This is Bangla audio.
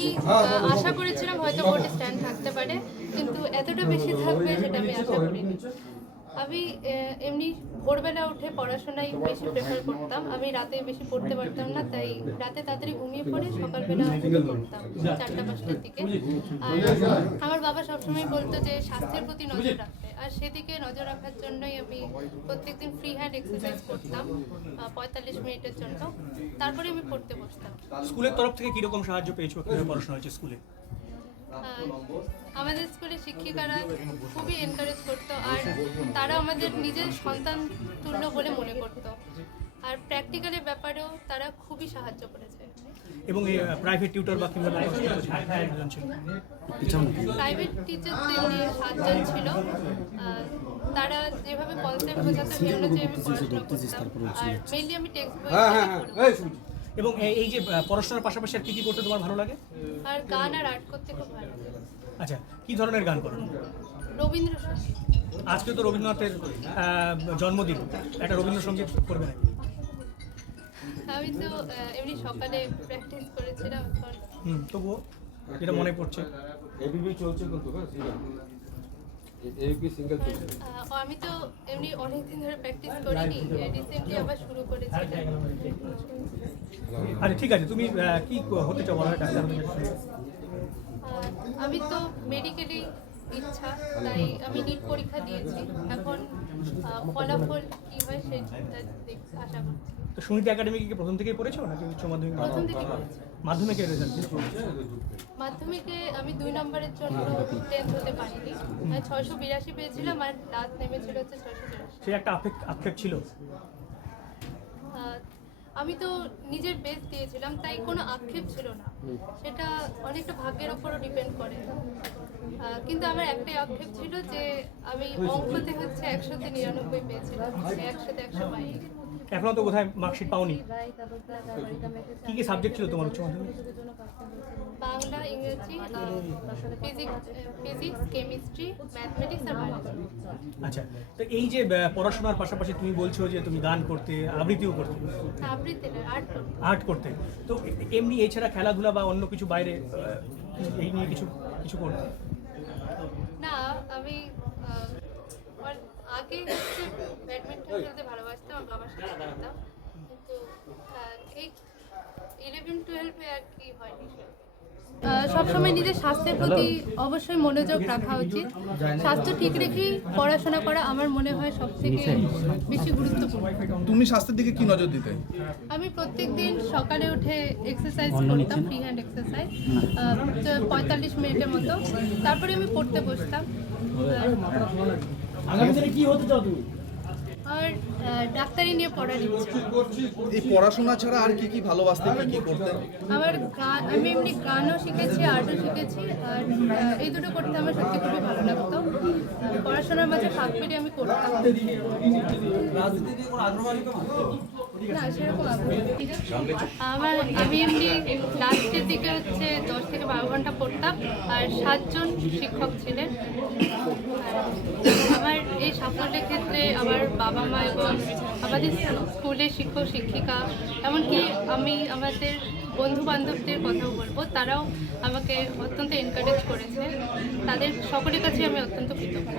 আমি আশা করেছিলাম হয়তো ভোটে স্ট্যান্ড থাকতে পারে, কিন্তু এতটা বেশি থাকবে সেটা আমি আশা করিনি। আমি এমনি ভোরবেলা উঠে পড়াশোনায় বেশি প্রেফার করতাম। আমি রাতে বেশি পড়তে পারতাম না, তাই রাতে তাড়াতাড়ি ঘুমিয়ে পড়ে সকালবেলা পড়তাম, চারটা পাঁচটার দিকে। আর আমার বাবা সবসময় বলতো যে স্বাস্থ্যের প্রতি নজর রাখতে। আর সেদিকে নজর রাখার জন্যই আমি প্রত্যেকদিন ফ্রি হ্যান্ড এক্সারসাইজ করতাম পঁয়তাল্লিশ মিনিটের জন্য। তারপরে আমি পড়তে বসতাম। স্কুলের তরফ থেকে কীরকম সাহায্য পেয়েছ পড়াশোনা হয়েছে স্কুলে? আমাদের স্কুলে শিক্ষিকারা খুবই এনকারেজ করতো আর তারা আমাদের নিজের সন্তান তুল্য বলে মনে করতো। আর প্র্যাকটিক্যালের ব্যাপারেও তারা খুবই সাহায্য করেছে। এবং এই প্রাইভেট টিউটর বা কিংবা একজন ছিল। প্রাইভেট নিয়ে সাতজন ছিল। তারা যেভাবে কনসেপ্ট বোঝাতো সেই অনুযায়ী আমি পড়াশোনা করতাম। আর মেইনলি আমি টেক্সট বই এবং এই- যে পড়াশোনার পাশাপাশি আর কি কি করতে তোমার ভালো লাগে? আর গান আর আর্ট করতে খুব ভালো লাগে। আচ্ছা কি ধরনের গান করো? রবীন্দ্রসঙ্গীত। আজকে তো রবীন্দ্রনাথের জন্মদিন। একটা রবীন্দ্রসঙ্গীত করবে নাকি? আমি তো এমনি সকালে প্র্যাকটিস করেছিলাম এখন। হুম তবুও যেটা মনে পড়ছে। এবিবি চলছে কিন্তু হ্যাঁ এবিপি সিঙ্গেল চলছে। আমি তো এমনি অনেকদিন ধরে প্র্যাকটিস করিনি রিসেন্টলি আবার শুরু করেছি। আচ্ছা ঠিক আছে তুমি কি হতে চাও বলো ডাক্তার আমি তো মেডিকেলি ইচ্ছা তাই আমি নিট পরীক্ষা দিয়েছি। এখন ফলাফল কি হয় সেটা দেখ- আশা করছি। তো সুনীতি একাডেমি কি প্রথম থেকেই পড়েছো নাকি উচ্চ মাধ্যমিক প্রথম থেকে করেছি মাধ্যমিকের রেজাল্ট মাধ্যমিকে আমি দুই নম্বরের জন্য টেন্থ হতে পারিনি। ছয়শো বিরাশি পেয়েছিলাম আর লাস্ট নেমেছিল হচ্ছে ছয়শো বিরাশি সে একটা আক্ষেপ আক্ষেপ ছিল। আমি তো নিজের বেস দিয়েছিলাম তাই কোনো আক্ষেপ ছিল না। সেটা অনেকটা ভাগ্যের ওপরও ডিপেন্ড করে। কিন্তু আমার একটাই আক্ষেপ ছিল যে আমি অঙ্কতে হচ্ছে একশোতে নিরানব্বই পেয়েছিলাম একশোতে একশো পাইনি এখনও তো কোথায় মার্কশিট পাওনি? কি কি সাবজেক্ট ছিল তোমার উচ্চ মাধ্যমিক? বাংলা ইংরেজি ফিজিক্স ফিজিক্স কেমিস্ট্রি ম্যাথমেটিক্স আর বায়োলজি আচ্ছা তো এই যে পড়াশোনার পাশাপাশি তুমি বলছো যে তুমি গান করতে আবৃত্তিও করতে। আবৃত্তি না আর্ট করতে। আর্ট করতে। তো এমনি এছাড়া খেলাধুলা বা অন্য কিছু বাইরে এই নিয়ে কিছু কিছু করতে? আমি আমার আগে হচ্ছে ব্যাডমিন্টন খেলতে ভালোবাসতাম আমার বাবার সাথে খেলতাম। কিন্তু এই ইলেভেন টুয়েলভে আর কি হয়নি। সবসময় নিজের স্বাস্থ্যের প্রতি অবশ্যই মনোযোগ রাখা উচিত। স্বাস্থ্য ঠিক রেখেই পড়াশোনা করা আমার মনে হয় সব থেকে বেশি গুরুত্বপূর্ণ। তুমি স্বাস্থ্যের দিকে কি নজর দিতে? আমি প্রত্যেকদিন সকালে উঠে এক্সারসাইজ করতাম ফ্রি হ্যান্ড এক্সারসাইজ পঁয়তাল্লিশ মিনিটের মতো। তারপরে আমি পড়তে বসতাম। আগামী দিনে কি হতে চাও তুমি? আর ডাক্তারি নিয়ে পড়ার ইচ্ছা। এই পড়াশোনা ছাড়া আর কি কি ভালোবাসতে কি কি করতে? আমার গান আমি এমনি গানও শিখেছি আর্টও শিখেছি আর এই দুটো করতে আমার সত্যি খুবই ভালো লাগতো। পড়াশোনার মাঝে ফাঁক পেরিয়ে আমি করতাম। না সেরকম আমার আমি এমনি লাস্টের দিকে হচ্ছে দশ থেকে বারো ঘণ্টা পড়তাম আর সাতজন শিক্ষক ছিলেন। আমার এই ক্ষেত্রে আমার বাবা মা এবং আমাদের স্কুলের শিক্ষক, শিক্ষিকা, এমনকি আমি আমাদের বন্ধু বান্ধবদের কথাও বলব, তারাও আমাকে অত্যন্ত এনকারেজ করেছে। তাদের সকলের কাছে আমি অত্যন্ত কৃতজ্ঞ।